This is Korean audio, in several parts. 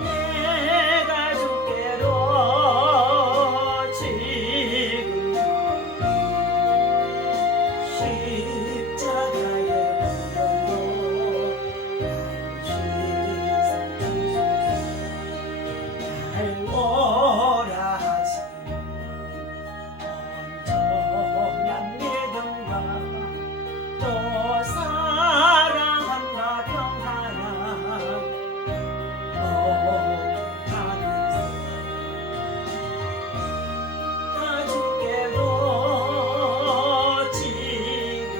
내가 주께로 지금 십자가의 무덤으로 날 오라 하시니 온전한 믿음과 또 사랑함과 평안함 나 주께로 지금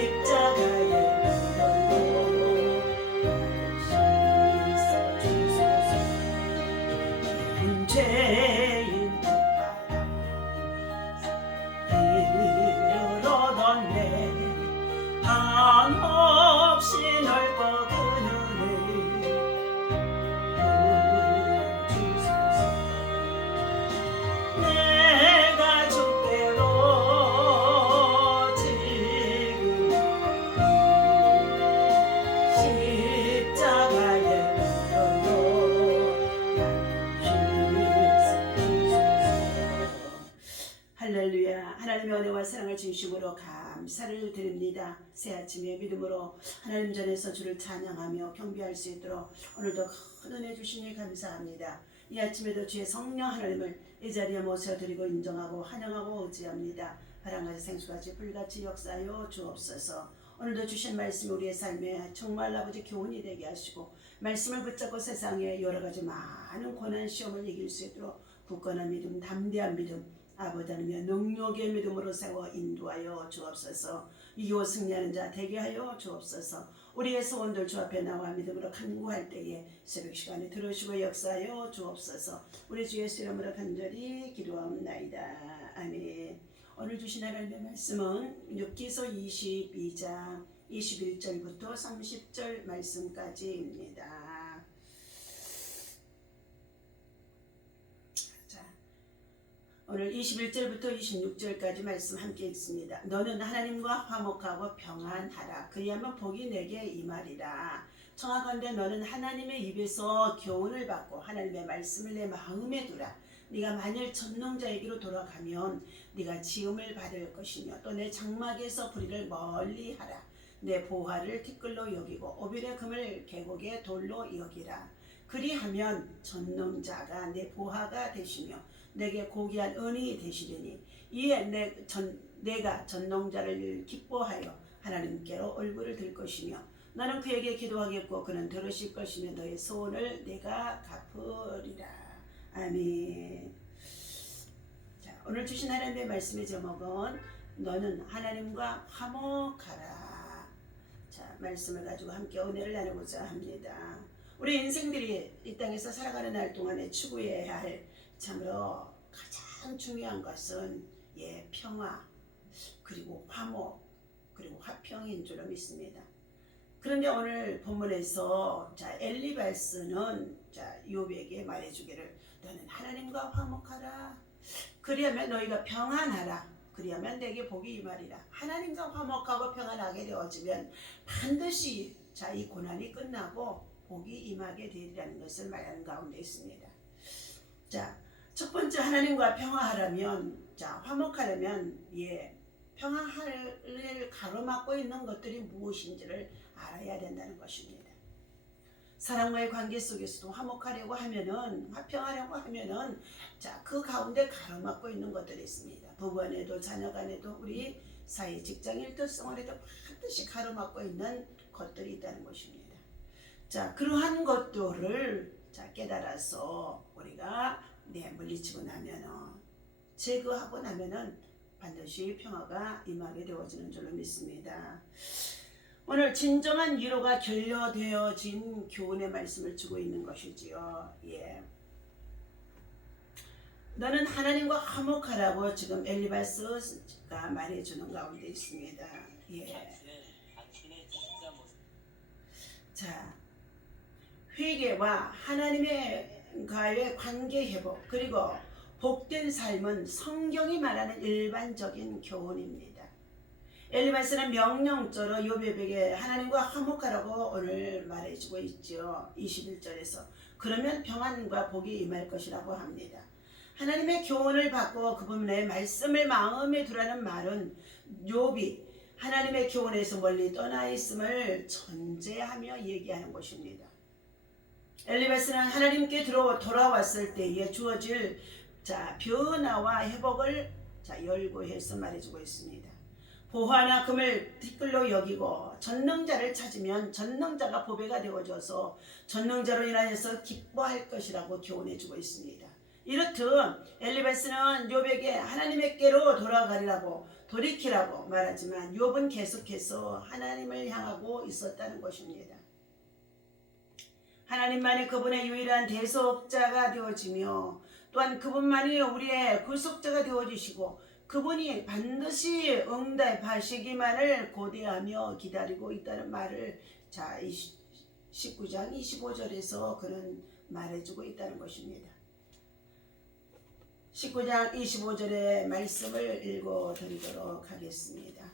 십자가의 무덤으로 씻어주소서. 죄인 이르러던 내 한없이 넓고 큰 은혜 주소서. 내가 주께로 지금 십자가의 무덤으로 할렐루야. 하나님의 은혜와 사랑을 진심으로 감사를 드립니다. 새 아침에 믿음으로 하나님 전에서 주를 찬양하며 경배할 수 있도록 오늘도 큰 은혜 주시니 감사합니다. 이 아침에도 주의 성령 하나님을 이 자리에 모셔드리고 인정하고 환영하고 의지합니다. 바람같이 생수같이 불같이 역사하여 주옵소서. 오늘도 주신 말씀이 우리의 삶에 정말 아버지 교훈이 되게 하시고 말씀을 붙잡고 세상에 여러가지 많은 고난 시험을 이길 수 있도록 굳건한 믿음, 담대한 믿음, 아버지 하나님의 능력의 믿음으로 세워 인도하여 주옵소서. 이기고 승리하는 자 되게 하여 주옵소서. 우리의 소원들 주 앞에 나와 믿음으로 간구할 때에 새벽 시간에 들으시고 역사하여 주옵소서. 우리 주 예수 이름으로 간절히 기도하옵나이다. 아멘. 오늘 주신 하나님의 말씀은 욥기서 22장 21절부터 30절 말씀까지입니다. 오늘 21절부터 26절까지 말씀 함께 읽습니다. 너는 하나님과 화목하고 평안하라. 그리하면 복이 내게 임하리라. 청하건대 너는 하나님의 입에서 교훈을 받고 하나님의 말씀을 내 마음에 두라. 네가 만일 전능자에게로 돌아가면 네가 지음을 받을 것이며 또 내 장막에서 불의를 멀리하라. 내 보화를 티끌로 여기고 오빌의 금을 계곡의 돌로 여기라. 그리하면 전능자가 내 보화가 되시며 내게 고귀한 은이 되시리니 이에 내가 전능자를 기뻐하여 하나님께로 얼굴을 들 것이며 너는 그에게 기도하겠고 그는 들으실 것이며 너의 소원을 내가 갚으리라. 아멘. 자, 오늘 주신 하나님의 말씀의 제목은 너는 하나님과 화목하라. 자, 말씀을 가지고 함께 은혜를 나누고자 합니다. 우리 인생들이 이 땅에서 살아가는 날 동안에 추구해야 할 참으로 가장 중요한 것은 평화 그리고 화목 그리고 화평인 줄로 믿습니다. 그런데 오늘 본문에서 엘리바스는 욥에게 말해주기를 너는 하나님과 화목하라. 그리하면 너희가 평안하라. 그리하면 내게 복이 임하리라. 하나님과 화목하고 평안하게 되어지면 반드시 이 고난이 끝나고 복이 임하게 되리라는 것을 말하는 가운데 있습니다. 첫 번째 하나님과 평화하려면 화목하려면 평화를 가로막고 있는 것들이 무엇인지를 알아야 된다는 것입니다. 사람과의 관계 속에서도 화목하려고 하면은 화평하려고 하면은 그 가운데 가로막고 있는 것들이 있습니다. 부부 안에도 자녀 간에도 우리 사회 직장 일터생활에도 반드시 가로막고 있는 것들이 있다는 것입니다. 그러한 것들을 깨달아서 우리가 물리치고 나면은 제거하고 나면은 반드시 평화가 임하게 되어지는 줄로 믿습니다. 오늘 진정한 위로가 결여되어진 교훈의 말씀을 주고 있는 것이지요. 너는 하나님과 화목하라고 지금 엘리바스가 말해주는 가운데 있습니다. 회개와 하나님과의 관계 회복 그리고 복된 삶은 성경이 말하는 일반적인 교훈입니다. 엘리바스는 명령조로 욥에게 하나님과 화목하라고 오늘 말해주고 있죠. 21절에서 그러면 평안과 복이 임할 것이라고 합니다. 하나님의 교훈을 받고 그분의 말씀을 마음에 두라는 말은 욥이 하나님의 교훈에서 멀리 떠나 있음을 전제하며 얘기하는 것입니다. 엘리바스는 하나님께 돌아왔을 때에 주어질 변화와 회복을 열고해서 말해주고 있습니다. 보화나 금을 티끌로 여기고 전능자를 찾으면 전능자가 보배가 되어져서 전능자로 인하여서 기뻐할 것이라고 교훈해주고 있습니다. 이렇듯 엘리바스는 욥에게 하나님께로 돌이키라고 말하지만 욥은 계속해서 하나님을 향하고 있었다는 것입니다. 하나님만이 그분의 유일한 대속자가 되어지며 또한 그분만이 우리의 구속자가 되어주시고 그분이 반드시 응답하시기만을 고대하며 기다리고 있다는 말을 19장 25절에서 그는 말해주고 있다는 것입니다. 19장 25절의 말씀을 읽어드리도록 하겠습니다.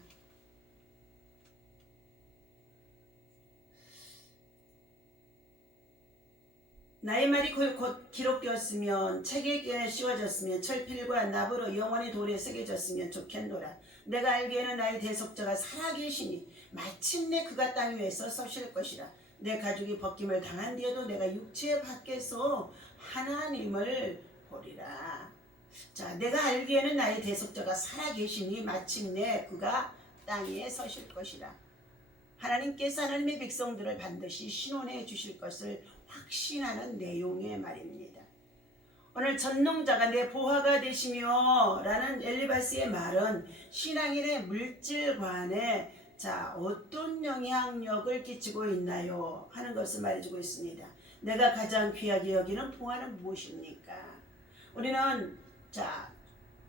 나의 말이 곧 기록되었으면 책에 씌워졌으면 철필과 납으로 영원히 돌에 새겨졌으면 좋겠노라. 내가 알기에는 나의 대속자가 살아계시니 마침내 그가 땅 위에서 서실 것이라. 내 가죽이 벗김을 당한 뒤에도 내가 육체 밖에서 하나님을 보리라. 내가 알기에는 나의 대속자가 살아계시니 마침내 그가 땅 위에 서실 것이라. 하나님께서 하나님의 백성들을 반드시 신원해 주실 것을 확신하는 내용의 말입니다. 오늘 전능자가 내 보화가 되시며 라는 엘리바스의 말은 신앙인의 물질관에 어떤 영향력을 끼치고 있나요? 하는 것을 말해주고 있습니다. 내가 가장 귀하게 여기는 보화는 무엇입니까?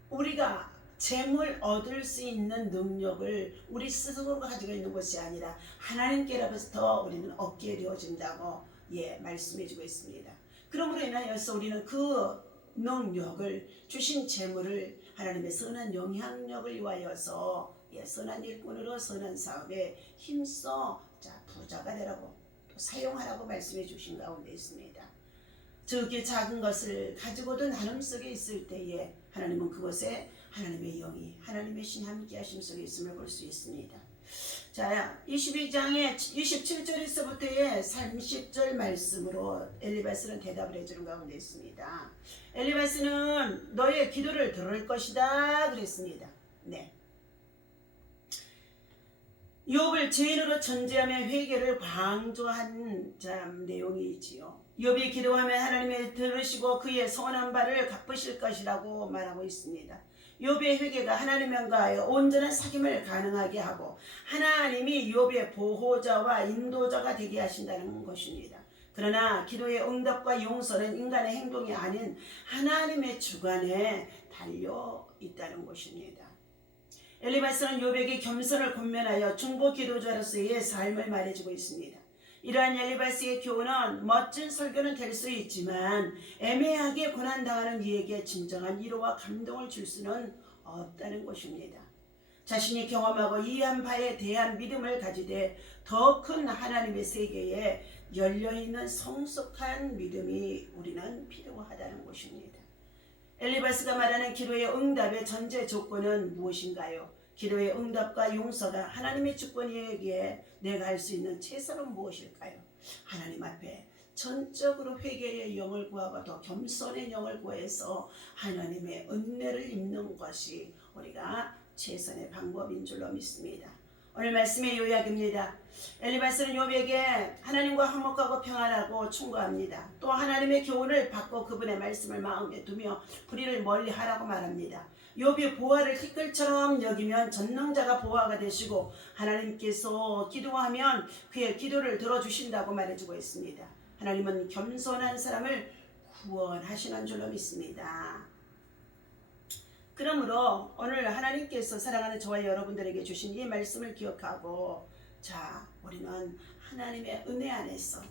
우리가 재물 얻을 수 있는 능력을 우리 스스로가 가지고 있는 것이 아니라 하나님께로부터 우리는 얻게 되어진다고 말씀해주고 있습니다. 그러므로 인하여서 우리는 그 능력을 주신 재물을 하나님의 선한 영향력을 위하여서 선한 일꾼으로 선한 사업에 힘써 부자가 되라고 또 사용하라고 말씀해 주신 가운데 있습니다. 저렇게 작은 것을 가지고도 나눔 속에 있을 때에 하나님은 그것에 하나님의 영이 하나님의 신 함께 하심 속에 있음을 볼 수 있습니다. 22장의 27절에서부터의 30절 말씀으로 엘리바스는 대답을 해주는 가운데 있습니다. 엘리바스는 너의 기도를 들을 것이다 그랬습니다. 욥을 죄인으로 전제하며 회개를 강조한 내용이 있지요. 욥이 기도하면 하나님이 들으시고 그의 선한 바를 갚으실 것이라고 말하고 있습니다. 욥의 회개가 하나님과의 온전한 사귐을 가능하게 하고 하나님이 욥의 보호자와 인도자가 되게 하신다는 것입니다. 그러나 기도의 응답과 용서는 인간의 행동이 아닌 하나님의 주관에 달려 있다는 것입니다. 엘리바스는 욥에게 겸손을 권면하여 중보 기도자로서의 삶을 말해주고 있습니다. 이러한 엘리바스의 교훈은 멋진 설교는 될 수 있지만 애매하게 고난당하는 이에게 진정한 위로와 감동을 줄 수는 없다는 것입니다. 자신이 경험하고 이해한 바에 대한 믿음을 가지되 더 큰 하나님의 세계에 열려있는 성숙한 믿음이 우리는 필요하다는 것입니다. 엘리바스가 말하는 기도의 응답의 전제 조건은 무엇인가요? 기도의 응답과 용서가 하나님의 주권이기에 내가 할 수 있는 최선은 무엇일까요? 하나님 앞에 전적으로 회개의 영을 구하고 더 겸손의 영을 구해서 하나님의 은혜를 입는 것이 우리가 최선의 방법인 줄로 믿습니다. 오늘 말씀의 요약입니다. 엘리바스는 욥에게 하나님과 화목하고 평안하고 충고합니다. 또 하나님의 교훈을 받고 그분의 말씀을 마음에 두며 불의를 멀리하라고 말합니다. 욥이 보화를 티끌처럼 여기면 전능자가 보화가 되시고 하나님께서 기도하면 그의 기도를 들어주신다고 말해주고 있습니다. 하나님은 겸손한 사람을 구원하시는 줄로 믿습니다. 그러므로 오늘 하나님께서 사랑하는 저와 여러분들에게 주신 이 말씀을 기억하고 우리는 하나님의 은혜 안에서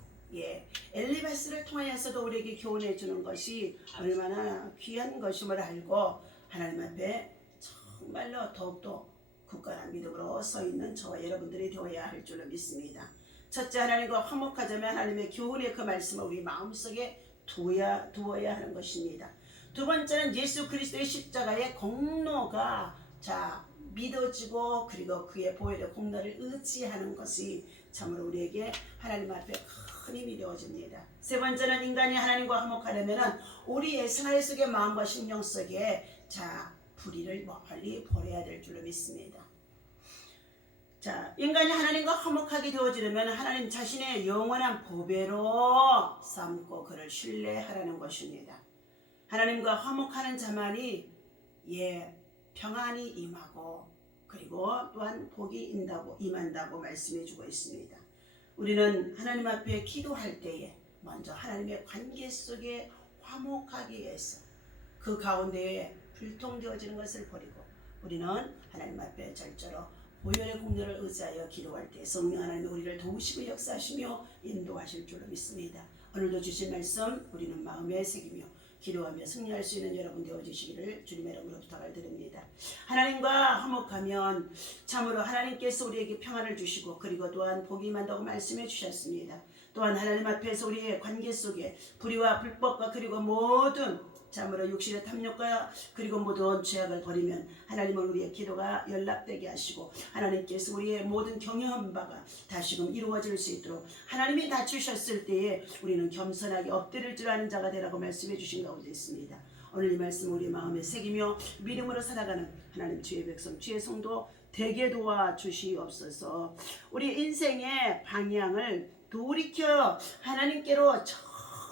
엘리바스를 통하여서도 우리에게 교훈해 주는 것이 얼마나 귀한 것임을 알고 하나님 앞에 정말로 더욱더 굳건한 믿음으로 서 있는 저와 여러분들이 되어야 할 줄로 믿습니다. 첫째, 하나님과 화목하자면 하나님의 교훈의 그 말씀을 우리 마음속에 두어야 하는 것입니다. 두 번째는 예수 그리스도의 십자가의 공로가 믿어지고 그리고 그의 보혈의 공로를 의지하는 것이 참으로 우리에게 하나님 앞에 큰 힘이 되어집니다. 세 번째는 인간이 하나님과 화목하려면 우리의 생활 속의 마음과 심령 속에 불의를 멀리 버려야 될 줄로 믿습니다. 인간이 하나님과 화목하게 되어지려면 하나님 자신의 영원한 보배로 삼고 그를 신뢰하라는 것입니다. 하나님과 화목하는 자만이 평안이 임하고 그리고 또한 복이 임한다고 말씀해 주고 있습니다. 우리는 하나님 앞에 기도할 때에 먼저 하나님의 관계 속에 화목하기 위해서 그 가운데에 불통되어지는 것을 버리고 우리는 하나님 앞에 절대로 보혈의 공로를 의지하여 기도할 때 성령 하나님이 우리를 도우시고 역사하시며 인도하실 줄로 믿습니다. 오늘도 주신 말씀 우리는 마음에 새기며 기도하며 승리할 수 있는 여러분 되어주시기를 주님의 이름으로 부탁을 드립니다. 하나님과 화목하면 참으로 하나님께서 우리에게 평안을 주시고 그리고 또한 복이 임한다고 말씀해 주셨습니다. 또한 하나님 앞에서 우리의 관계 속에 불의와 불법과 그리고 모든 참으로 육신의 탐욕과 그리고 모든 죄악을 버리면 하나님은 우리의 기도가 연락되게 하시고 하나님께서 우리의 모든 경영한 바가 다시금 이루어질 수 있도록 하나님이 낮추셨을 때에 우리는 겸손하게 엎드릴 줄 아는 자가 되라고 말씀해 주신 가운데 있습니다. 오늘 이 말씀 우리 마음에 새기며 믿음으로 살아가는 하나님 주의 백성 주의 성도 되게 도와주시옵소서. 우리 인생의 방향을 돌이켜 하나님께로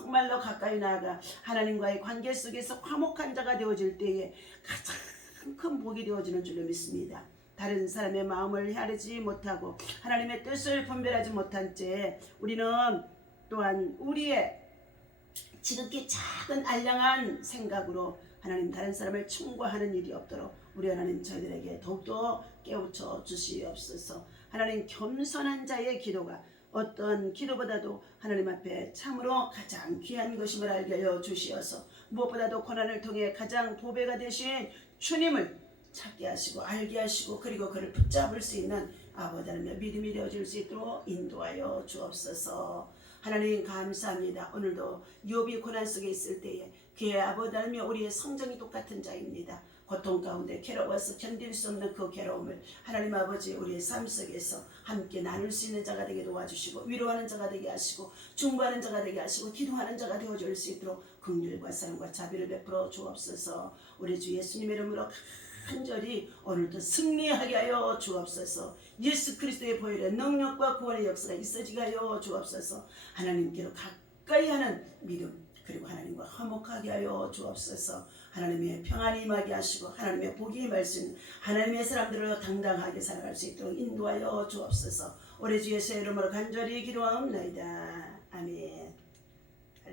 정말로 가까이 나아가 하나님과의 관계 속에서 화목한 자가 되어질 때에 가장 큰 복이 되어지는 줄로 믿습니다. 다른 사람의 마음을 헤아리지 못하고 하나님의 뜻을 분별하지 못한 채 우리는 또한 우리의 지극히 작은 알량한 생각으로 하나님 다른 사람을 충고하는 일이 없도록 우리 하나님 저희들에게 더욱더 깨우쳐 주시옵소서. 하나님 겸손한 자의 기도가 어떤 기도보다도 하나님 앞에 참으로 가장 귀한 것임을 알게 하여 주시어서 무엇보다도 고난을 통해 가장 보배가 되신 주님을 찾게 하시고 알게 하시고 그리고 그를 붙잡을 수 있는 아버지 하나님의 믿음이 되어질 수 있도록 인도하여 주옵소서. 하나님 감사합니다. 오늘도 욥이 고난 속에 있을 때에 그의 아버지 하나님이 우리의 성정이 똑같은 자입니다. 고통 가운데 괴로워서 견딜 수 없는 그 괴로움을 하나님 아버지 우리의 삶 속에서 함께 나눌 수 있는 자가 되게 도와주시고 위로하는 자가 되게 하시고 중보하는 자가 되게 하시고 기도하는 자가 되어줄 수 있도록 긍휼과 사랑과 자비를 베풀어 주옵소서. 우리 주 예수님의 이름으로 간절히 오늘도 승리하게 하여 주옵소서. 예수 그리스도의 보혈의 능력과 구원의 역사가 있어지게 하여 주옵소서. 하나님께로 가까이 하는 믿음 그리고 하나님과 화목하게 하여 주옵소서. 하나님의 평안이 임하게 하시고 하나님의 복이 임할 수 있는 하나님의 사람들로 당당하게 살아갈 수 있도록 인도하여 주옵소서. 우리 주 예수의 이름으로 간절히 기도하옵나이다. 아멘.